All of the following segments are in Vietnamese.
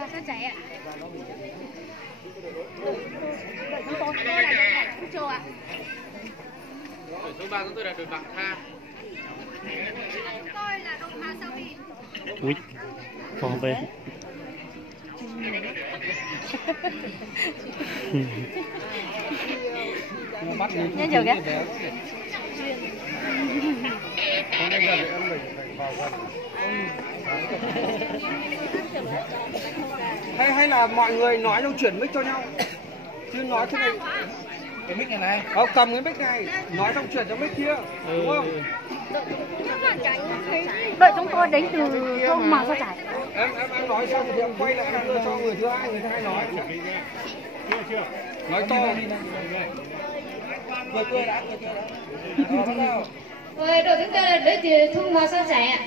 mà sao chạy ạ? Đội chúng tôi là đội Phú Châu ạ. Đội số 3 chúng tôi là đội Bạc Tha. Chúng tôi là đội Hà Sao Bì. Ui, còn về. Nhân giờ kìa. Hay là mọi người nói xong chuyển mic cho nhau, chứ nói thế này. Cái mic này Cầm cái mic này, nói xong chuyển cho mic kia, đúng không? Đội chúng tôi đến từ thôn Mà Sao Trải. Em nói xong thì em quay lại em đưa cho người thứ hai nói. Nói to. Cười đã. Đội chúng tôi là đến từ thôn Mà Sao Trải ạ.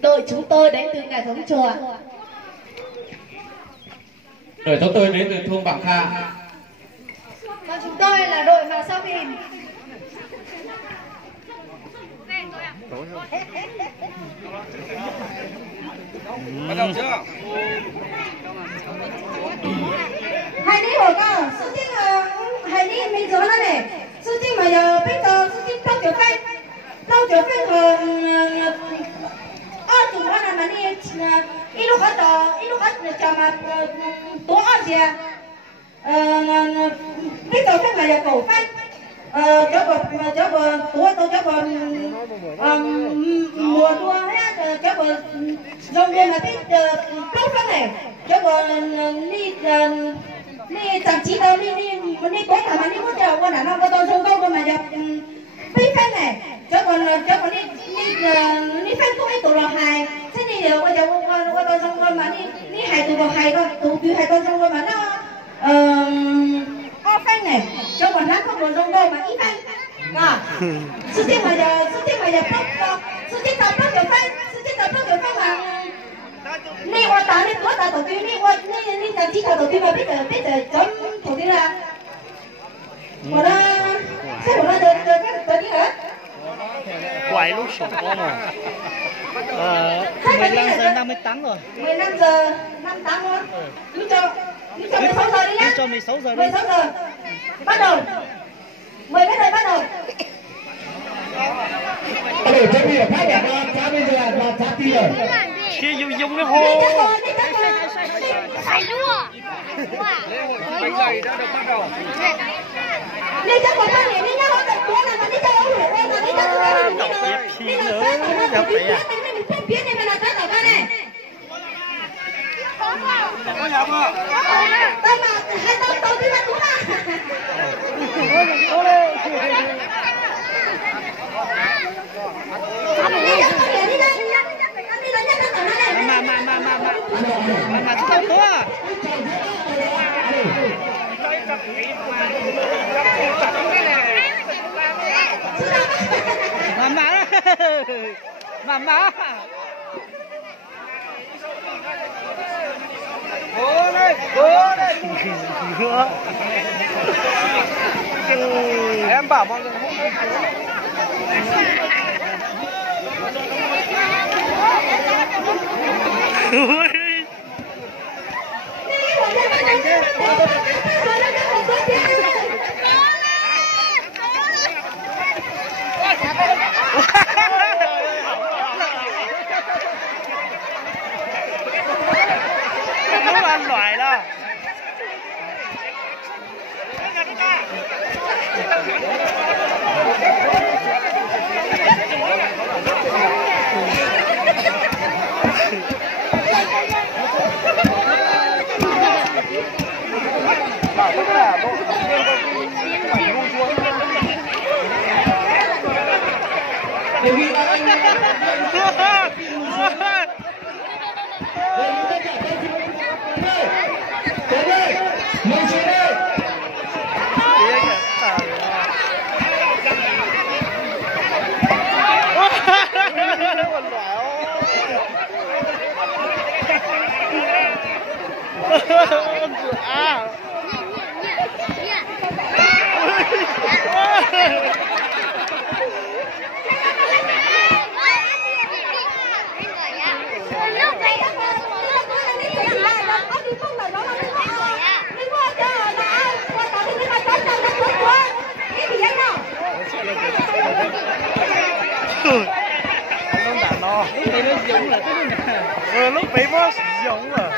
Đội chúng tôi đến từ Ngài Thống Chùa. Đội chúng tôi đến từ thôn Bạc Tha. Và chúng tôi là đội Hà Sao Bìn. Bắt đầu chưa? Hai đi hồ cơ, sư tinh hai đi mình gió này. Sư tinh mà giờ bây giờ sư tinh bao nhiêu phép chúng nó là mà đi ít lúc hết cho mà tổ gì à? Bây giờ phép mà giờ cổ phép cho bờ mùa đua hết cho bờ dòng đua mà biết lâu phép này cho bờ đi tạm chí đâu đi tối mà đi muốn chờ con đàn ông có tôi sông câu mà giờ biết phép này cho còn đi phép cũng ấy tụ lò hài thế này giờ bây giờ qua tôi sông câu mà đi hài tụ lò hài thôi tụ hài tôi sông câu mà nó o phanh này cho còn nát không được sông câu mà ít phanh à sư tiên mà giờ sư tiên tập được phanh mà đi qua ta đi qua ta tổ tiên đi qua đi ta chỉ tổ tiên mà biết chấm tổ tiên là còn đó sao còn đó được cái gì nữa Quậy lúc sống con rồi. 15 giờ 58 rồi. 15 giờ 58 luôn. Cứ cho 16 giờ đi nhá. Cho 16 giờ đi. 16 giờ. Bắt đầu. 10 cái rồi bắt đầu. Để chuẩn bị phát đẹp ra, cha bây giờ là cha ti rồi. Kia dùng cái hồ. Phải đua. Bánh dày đã được bắt đầu. Đi cho con đi nhá, không được quá là mà đi cho ông hiểu mà đi cho tôi. Đi nữa, nhập vậy à. Mình biết này mà là cái tàu này. Có nhập à? Tôi mà hai tôi đi bắt cũng à. Mà chúng ta tốt à? Mama. Cố đây. Em bảo mọi người không biết. Nó ăn loại đó. Bảo tất cả bộ thành viên công ty phải buông xuống. 你都用了，lúc bị mất dùng rồi.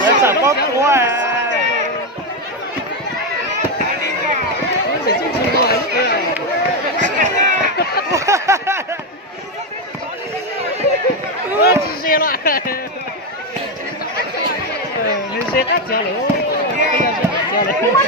Để sao bóp của xe loại nên xe cắt chờ lửa chờ lửa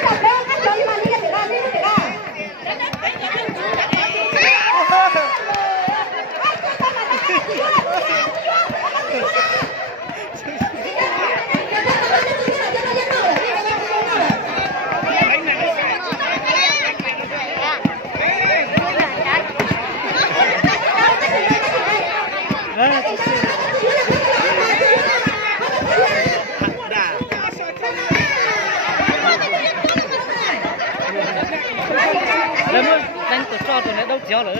Lên mới đánh tụi cho tụi này đâu chéo nữa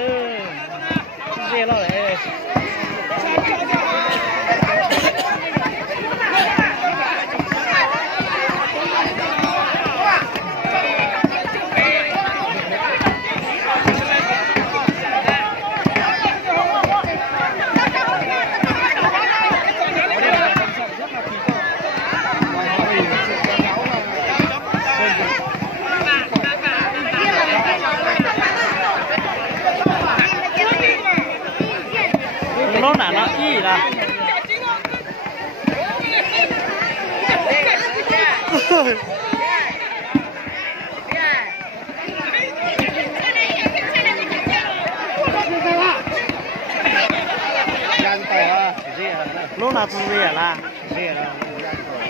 xe lo lại nó là nó y là lúc nào chia là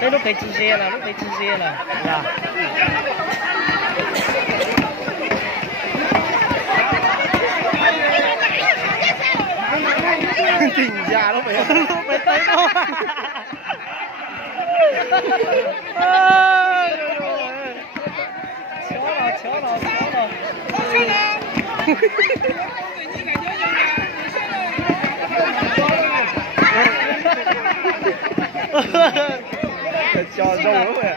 cái lúc phải chia là Tình già nó phải tới đâu Chéo rồi cho dâu lắm rồi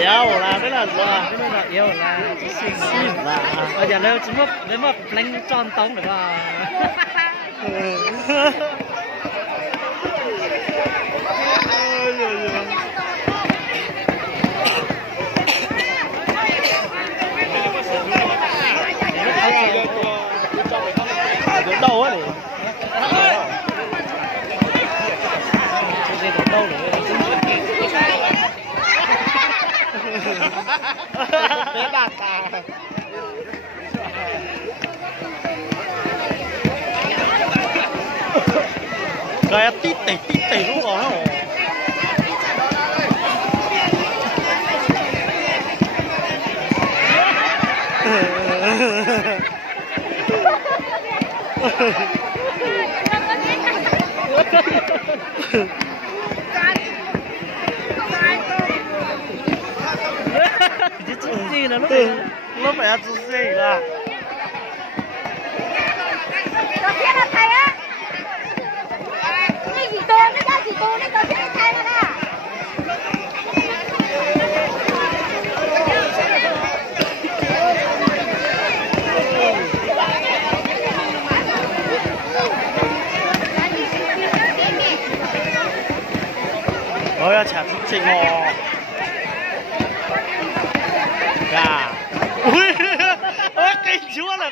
yêu là cái là yêu là xin là bây giờ nếu mà đánh tròn tống được à đâu á thì đâu để đạt à rồi tít tẩy lúc đó hả nó phải ăn gì là đầu tiên là thầy á cái gì tô cái ra gì tô cái đầu tiên là thầy mà nè ôi chả thích trình ngò gà ui cây chúa là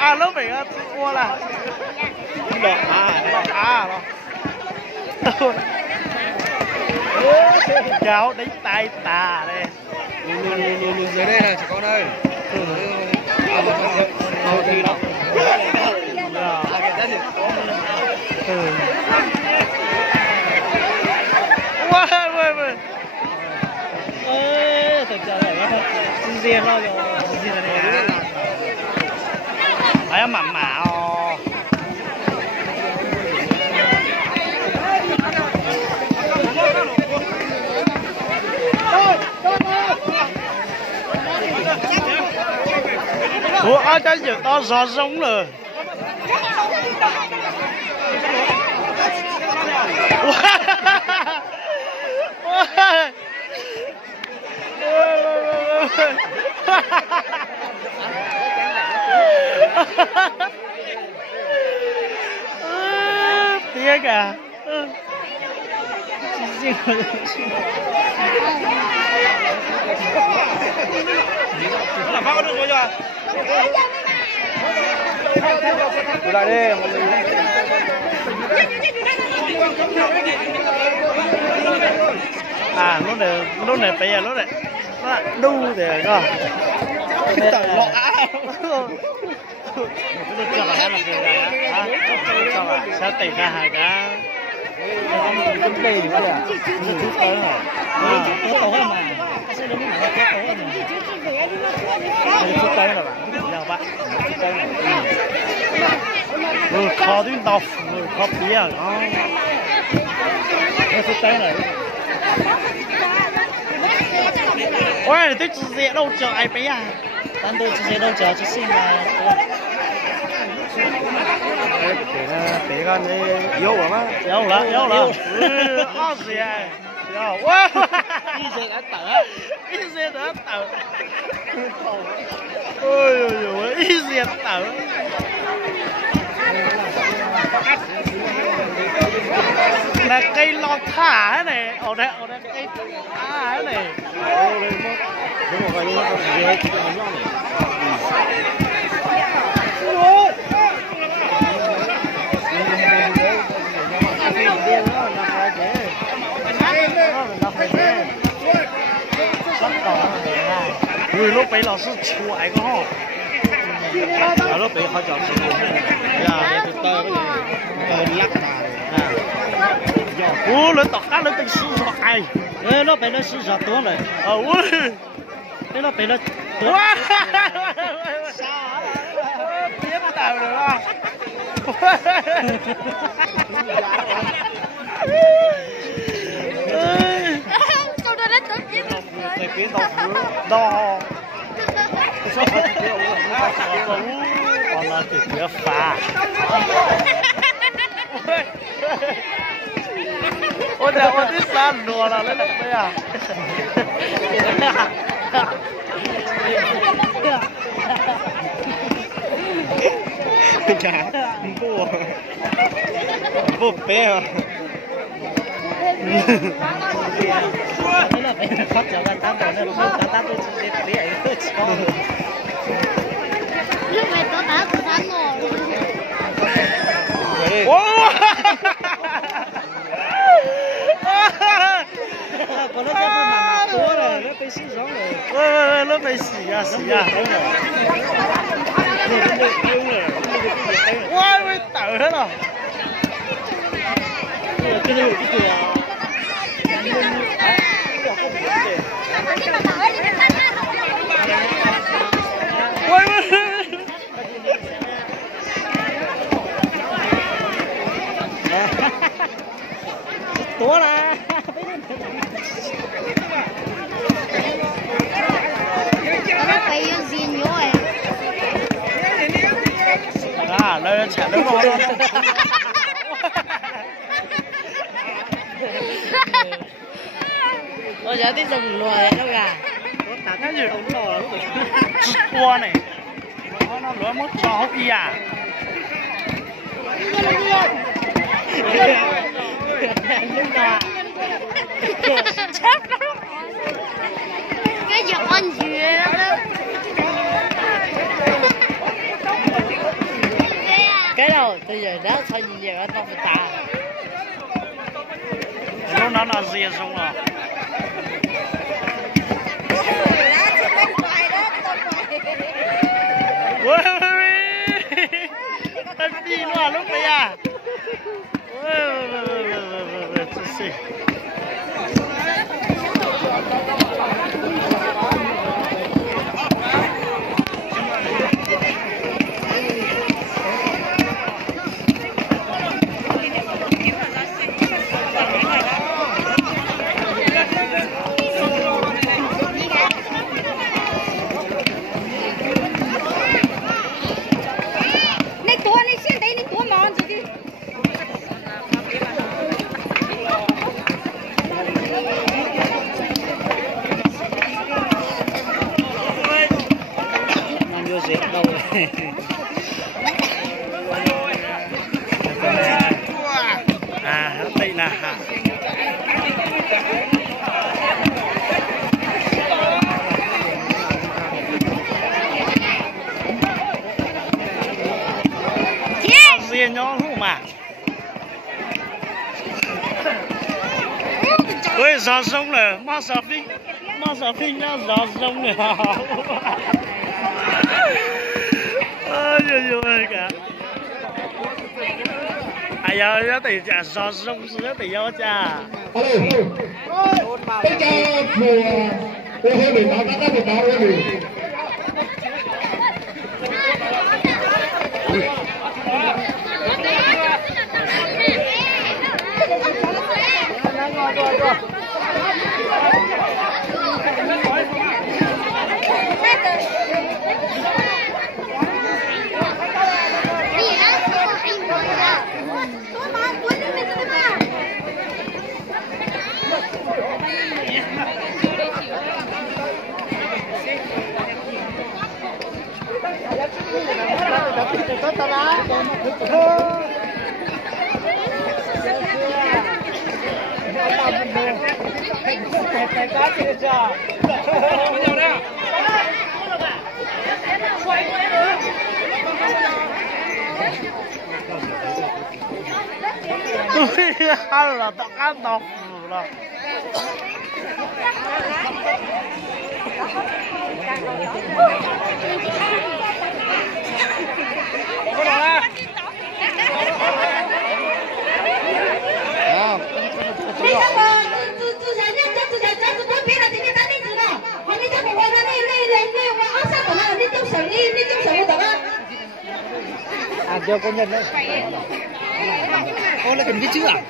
à lớp mình mua là đỏ à Cháu đánh tay tà đây. Lùn dưới đây này, chị con ơi. Thì đó. Thực ra là riêng lo rồi, riêng là này. Ai mặn mạo. Ủa ai cái gì to gió giống rồi. Tiếc à. Làm bao được rồi chưa? Lại đi. À lúc này bây giờ lúc này nó đu thì cơ. Tẩu lọ. Nó cho là gì đó. Cho là sẽ tỉnh ra hai cái. Cái cây thì vậy à? Chút tới rồi. Tốt tối mà. Sẽ đúng là tốt tối rồi. Chút tới rồi bạn. Giờ bạn. Chút tới rồi. Khó tuyến đọc, khó bia rồi. Chút tới rồi. Ôi, tôi chỉ dễ đâu chờ ai bé à? Tan tôi chỉ dễ đâu chờ chứ xin mà. Bé con này yếu rồi má. Yếu là. Ó gì à? Yếu. Wow. Đi xe đã tở. Đi xe đã tở. Ôi ôi, đi xe đã tở. Là cây lọt thả thế này. Ở đây cây thả thế này. Đúng rồi, nhưng mà không dễ chỉ có nhau này. Ui, lúc bấy老师出来个吼，lúc bấy họ chọn sự Dạ, từ tơ cái gì lắc ra. ui, lúc tọt cá lúc bấy sư cho ai, lúc bấy nó sư cho tuấn rồi, ui, lúc bấy nó tuấn, sao, biết tao được không? Câu đó nó tự nhiên Phải biến đo còn là từ phía phá. Ôi trời ơi, tí xa lùa là lên được đây à. Chả vô bé à. Thế là phải phát triển ra tám rồi nên không tám tôi chỉ để ấy thôi chứ. lúc này tao đã từ tháng rồi. Còn nó cái mà tua rồi, nó bị xì giống rồi. Nó bị xì à. Ôi, mới tở hết rồi. Cái này cái gì à? Tua là Nó phải gì nhớ ấy. à, nơi nó chả đúng không? Ôi giờ tí dùng lùa đấy đâu gà. Tả cái gì cũng lò lúc cua này. Nó lúa mất cho hốc y à. Lúc nào Chết lắm. Cái giật anh gì đó. cái đầu bây giờ nó thôi nhìn giờ nó không phải tà. lúc nó là gì xong rồi anh đi luôn lúc này à đây là riêng nó luôn mà ôi gió sông này mà sao phi nhá gió sông này ơi cả ai giờ nó thì chả gió sông nữa thì gió cha bây giờ tôi hơi bị báo các bị báo rồi ăn là tao ăn độc rồi à cho con nhân đấy ô là cần cái chứ à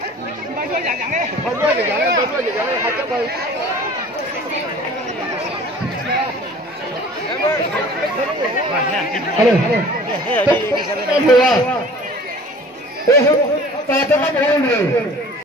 ta